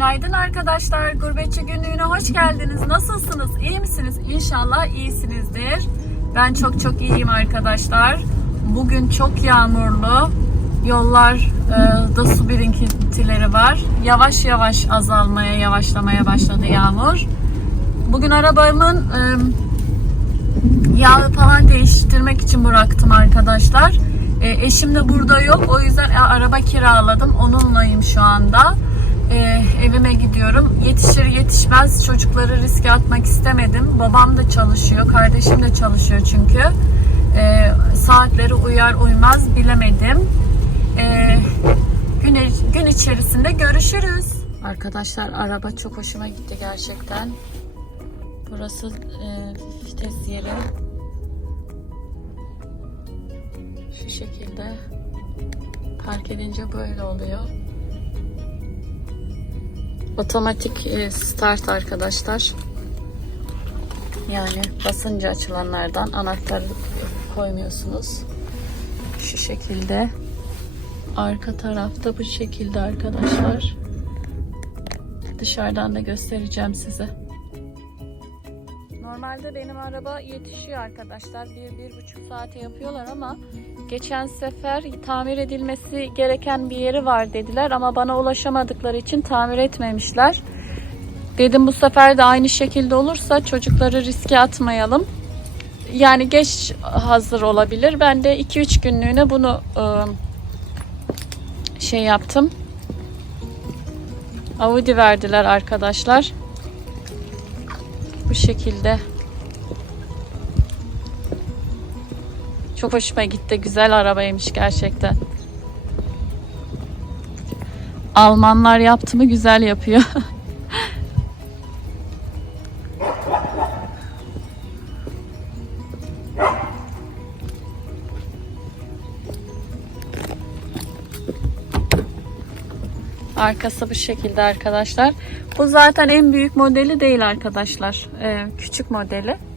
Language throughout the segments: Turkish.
Günaydın arkadaşlar. Gurbetçi günlüğüne hoş geldiniz. Nasılsınız? İyi misiniz? İnşallah iyisinizdir. Ben çok çok iyiyim arkadaşlar. Bugün çok yağmurlu. Yollarda su birikintileri var. Yavaş yavaş azalmaya, yavaşlamaya başladı yağmur. Bugün arabamın e, yağı falan değiştirmek için bıraktım arkadaşlar. E, eşim de burada yok. O yüzden e, araba kiraladım. Onunlayım şu anda. E, evime gidiyorum. Yetişir yetişmez çocukları riske atmak istemedim. Babam da çalışıyor. Kardeşim de çalışıyor çünkü. E, saatleri uyar uymaz bilemedim. E, gün, gün içerisinde görüşürüz. Arkadaşlar araba çok hoşuma gitti gerçekten. Burası e, vites yeri. Şu şekilde park edince böyle oluyor. Otomatik e, start arkadaşlar. Yani basınca açılanlardan anahtarı koymuyorsunuz. Şu şekilde. Arka tarafta bu şekilde arkadaşlar. Dışarıdan da göstereceğim size. Normalde benim araba yetişiyor arkadaşlar. Bir, bir buçuk saate yapıyorlar ama geçen sefer tamir edilmesi gereken bir yeri var dediler ama bana ulaşamadıkları için tamir etmemişler. Dedim bu sefer de aynı şekilde olursa çocukları riske atmayalım. Yani geç hazır olabilir. Ben de 2-3 günlüğüne bunu ıı, şey yaptım. Audi verdiler arkadaşlar. Bu şekilde. Çok hoşuma gitti. Güzel arabaymış gerçekten. Almanlar yaptı mı güzel yapıyor. Arkası bu şekilde arkadaşlar. Bu zaten en büyük modeli değil arkadaşlar. Ee, küçük modeli.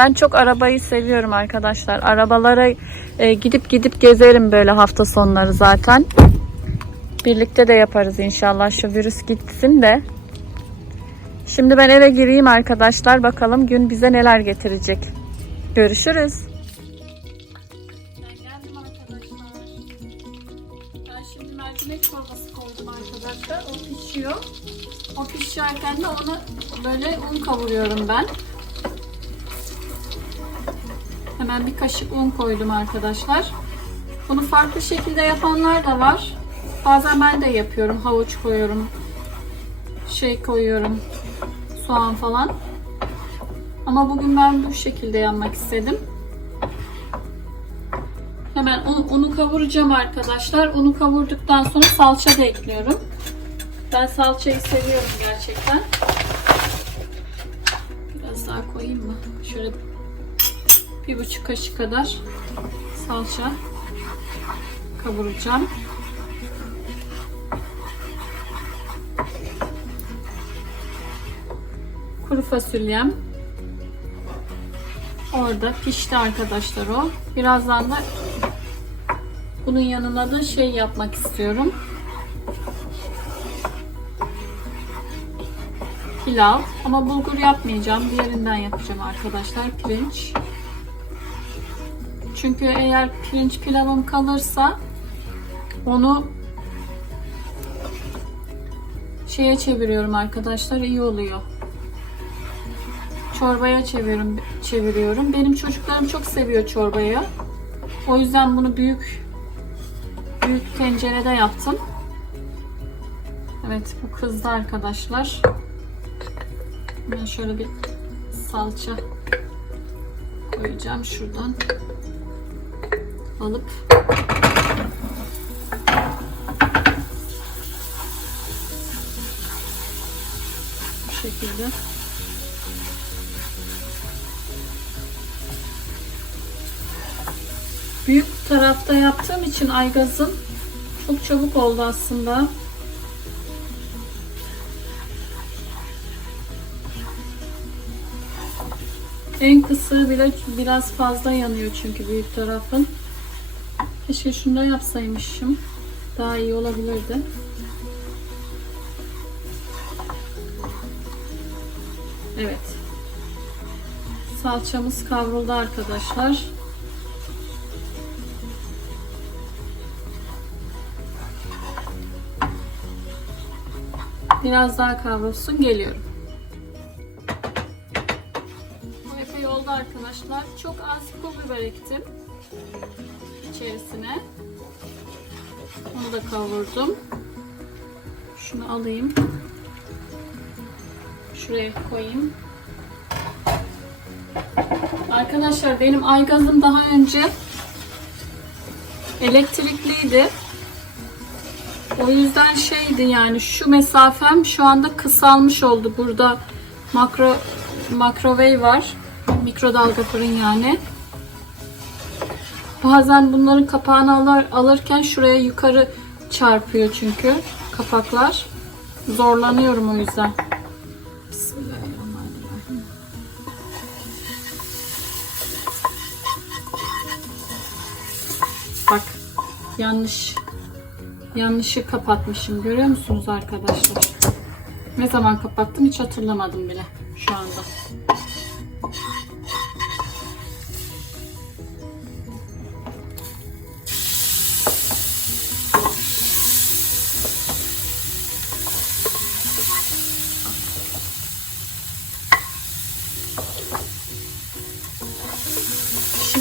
Ben çok arabayı seviyorum arkadaşlar. Arabalara e, gidip gidip gezerim böyle hafta sonları zaten. Birlikte de yaparız inşallah şu virüs gitsin de. Şimdi ben eve gireyim arkadaşlar. Bakalım gün bize neler getirecek. Görüşürüz. Mercimek çorbası koydum arkadaşlar. O pişiyor. O pişerken de onu böyle un kavuruyorum ben. Hemen bir kaşık un koydum arkadaşlar. Bunu farklı şekilde yapanlar da var. Bazen ben de yapıyorum. Havuç koyuyorum. Şey koyuyorum. Soğan falan. Ama bugün ben bu şekilde yapmak istedim. Hemen unu, unu kavuracağım arkadaşlar. Unu kavurduktan sonra salça da ekliyorum. Ben salçayı seviyorum gerçekten. Biraz daha koyayım mı? Şöyle bir buçuk kaşık kadar salça kavuracağım. Kuru fasulyem orada pişti arkadaşlar o. Birazdan da bunun yanına da şey yapmak istiyorum. Pilav ama bulgur yapmayacağım. Diğerinden yapacağım arkadaşlar. Pirinç. Çünkü eğer pirinç pilavım kalırsa onu şeye çeviriyorum arkadaşlar iyi oluyor. Çorbaya çeviriyorum, çeviriyorum. Benim çocuklarım çok seviyor çorbayı. O yüzden bunu büyük büyük tencerede yaptım. Evet bu kızdı arkadaşlar. Ben şöyle bir salça koyacağım şuradan alıp bu şekilde büyük tarafta yaptığım için aygazın çok çabuk oldu aslında. En kısığı bile biraz fazla yanıyor çünkü büyük tarafın. Keşke şunu da yapsaymışım. daha iyi olabilirdi. Evet. Salçamız kavruldu arkadaşlar. Biraz daha kavrulsun geliyorum. Bu epey oldu arkadaşlar. Çok az pul biber ektim içerisine. Onu da kavurdum. Şunu alayım. Şuraya koyayım. Arkadaşlar benim aygazım daha önce elektrikliydi. O yüzden şeydi yani şu mesafem şu anda kısalmış oldu. Burada makro makrowave var. Mikrodalga fırın yani. Bazen bunların kapağını alır, alırken şuraya yukarı çarpıyor çünkü kapaklar. Zorlanıyorum o yüzden. Bak yanlış yanlışı kapatmışım. Görüyor musunuz arkadaşlar? Ne zaman kapattım hiç hatırlamadım bile şu anda.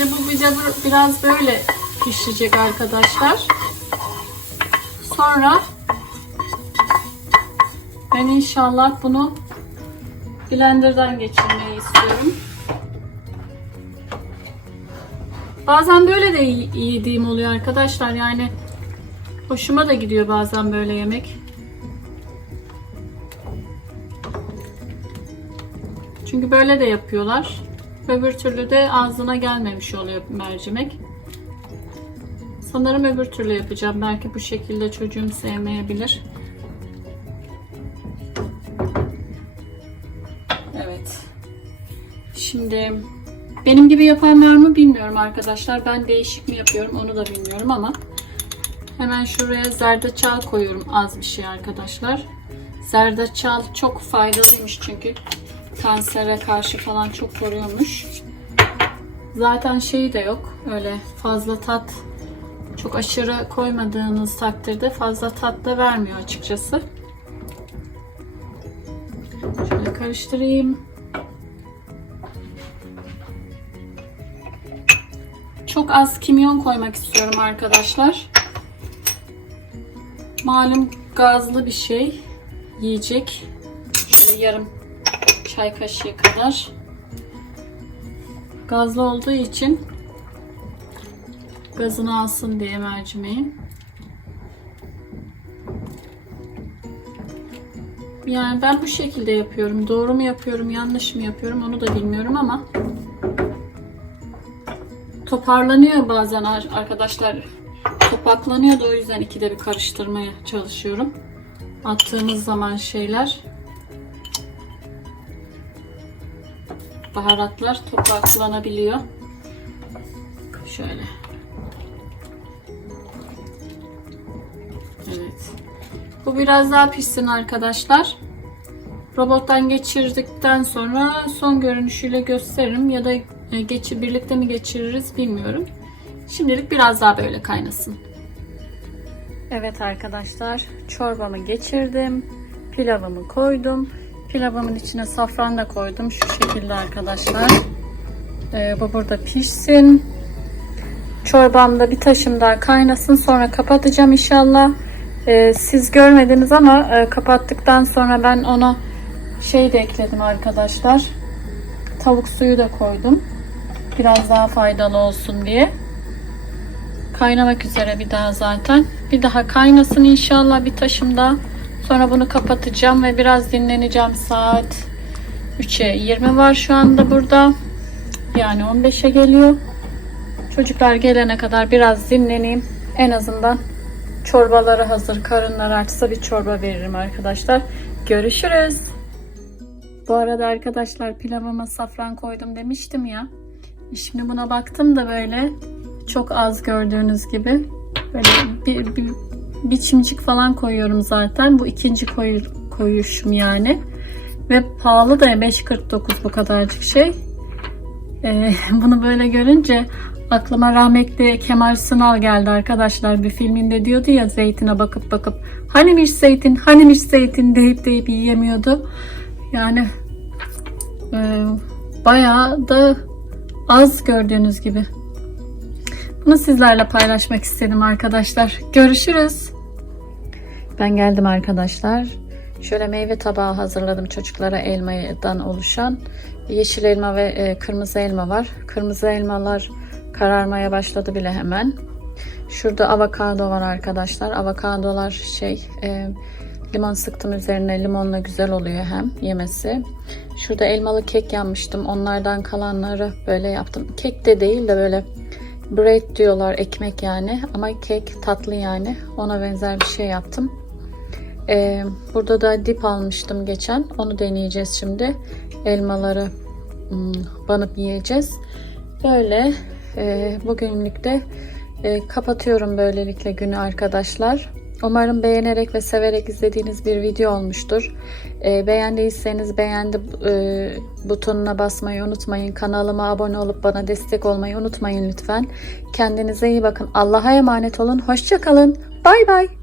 Şimdi bu bize biraz böyle pişecek arkadaşlar. Sonra ben inşallah bunu blenderdan geçirmeyi istiyorum. Bazen böyle de yediğim oluyor arkadaşlar. Yani hoşuma da gidiyor bazen böyle yemek. Çünkü böyle de yapıyorlar. Öbür türlü de ağzına gelmemiş oluyor mercimek. Sanırım öbür türlü yapacağım. Belki bu şekilde çocuğum sevmeyebilir. Evet. Şimdi benim gibi yapan var mı bilmiyorum arkadaşlar. Ben değişik mi yapıyorum onu da bilmiyorum ama hemen şuraya zerdeçal koyuyorum az bir şey arkadaşlar. Zerdeçal çok faydalıymış çünkü kansere karşı falan çok koruyormuş. Zaten şey de yok. Öyle fazla tat çok aşırı koymadığınız takdirde fazla tat da vermiyor açıkçası. Şöyle karıştırayım. Çok az kimyon koymak istiyorum arkadaşlar. Malum gazlı bir şey. Yiyecek. Şöyle yarım çay kaşığı kadar. Gazlı olduğu için gazını alsın diye mercimeğin. Yani ben bu şekilde yapıyorum. Doğru mu yapıyorum, yanlış mı yapıyorum onu da bilmiyorum ama toparlanıyor bazen ar- arkadaşlar. Topaklanıyor da o yüzden ikide bir karıştırmaya çalışıyorum. Attığımız zaman şeyler baharatlar topaklanabiliyor. Şöyle. Evet. Bu biraz daha pişsin arkadaşlar. Robottan geçirdikten sonra son görünüşüyle gösteririm ya da e, geçi birlikte mi geçiririz bilmiyorum. Şimdilik biraz daha böyle kaynasın. Evet arkadaşlar, çorbamı geçirdim. Pilavımı koydum. Pilavımın içine safran da koydum şu şekilde arkadaşlar. Ee, bu burada pişsin. Çorbam da bir taşım daha kaynasın. Sonra kapatacağım inşallah. Ee, siz görmediniz ama e, kapattıktan sonra ben ona şey de ekledim arkadaşlar. Tavuk suyu da koydum. Biraz daha faydalı olsun diye. Kaynamak üzere bir daha zaten. Bir daha kaynasın inşallah bir taşım daha. Sonra bunu kapatacağım ve biraz dinleneceğim. Saat 3'e 20 var şu anda burada. Yani 15'e geliyor. Çocuklar gelene kadar biraz dinleneyim. En azından çorbaları hazır. Karınlar açsa bir çorba veririm arkadaşlar. Görüşürüz. Bu arada arkadaşlar pilavıma safran koydum demiştim ya. Şimdi buna baktım da böyle çok az gördüğünüz gibi. Böyle bir, bir, biçimcik falan koyuyorum zaten. Bu ikinci koyu, koyuşum yani. Ve pahalı da 5.49 bu kadarcık şey. Ee, bunu böyle görünce aklıma rahmetli Kemal Sunal geldi arkadaşlar. Bir filminde diyordu ya zeytine bakıp bakıp hanimiş zeytin, hanimiş zeytin deyip deyip yiyemiyordu. Yani e, bayağı da az gördüğünüz gibi. Bunu sizlerle paylaşmak istedim arkadaşlar. Görüşürüz. Ben geldim arkadaşlar. Şöyle meyve tabağı hazırladım çocuklara elmadan oluşan. Yeşil elma ve e, kırmızı elma var. Kırmızı elmalar kararmaya başladı bile hemen. Şurada avokado var arkadaşlar. Avokadolar şey e, limon sıktım üzerine limonla güzel oluyor hem yemesi. Şurada elmalı kek yapmıştım. Onlardan kalanları böyle yaptım. Kek de değil de böyle bread diyorlar ekmek yani ama kek tatlı yani. Ona benzer bir şey yaptım. Ee, burada da dip almıştım geçen. Onu deneyeceğiz şimdi. Elmaları hmm, banıp yiyeceğiz. Böyle e, bugünlük de e, kapatıyorum böylelikle günü arkadaşlar. Umarım beğenerek ve severek izlediğiniz bir video olmuştur. E, beğendiyseniz beğendi e, butonuna basmayı unutmayın. Kanalıma abone olup bana destek olmayı unutmayın lütfen. Kendinize iyi bakın. Allah'a emanet olun. Hoşçakalın. Bay bay.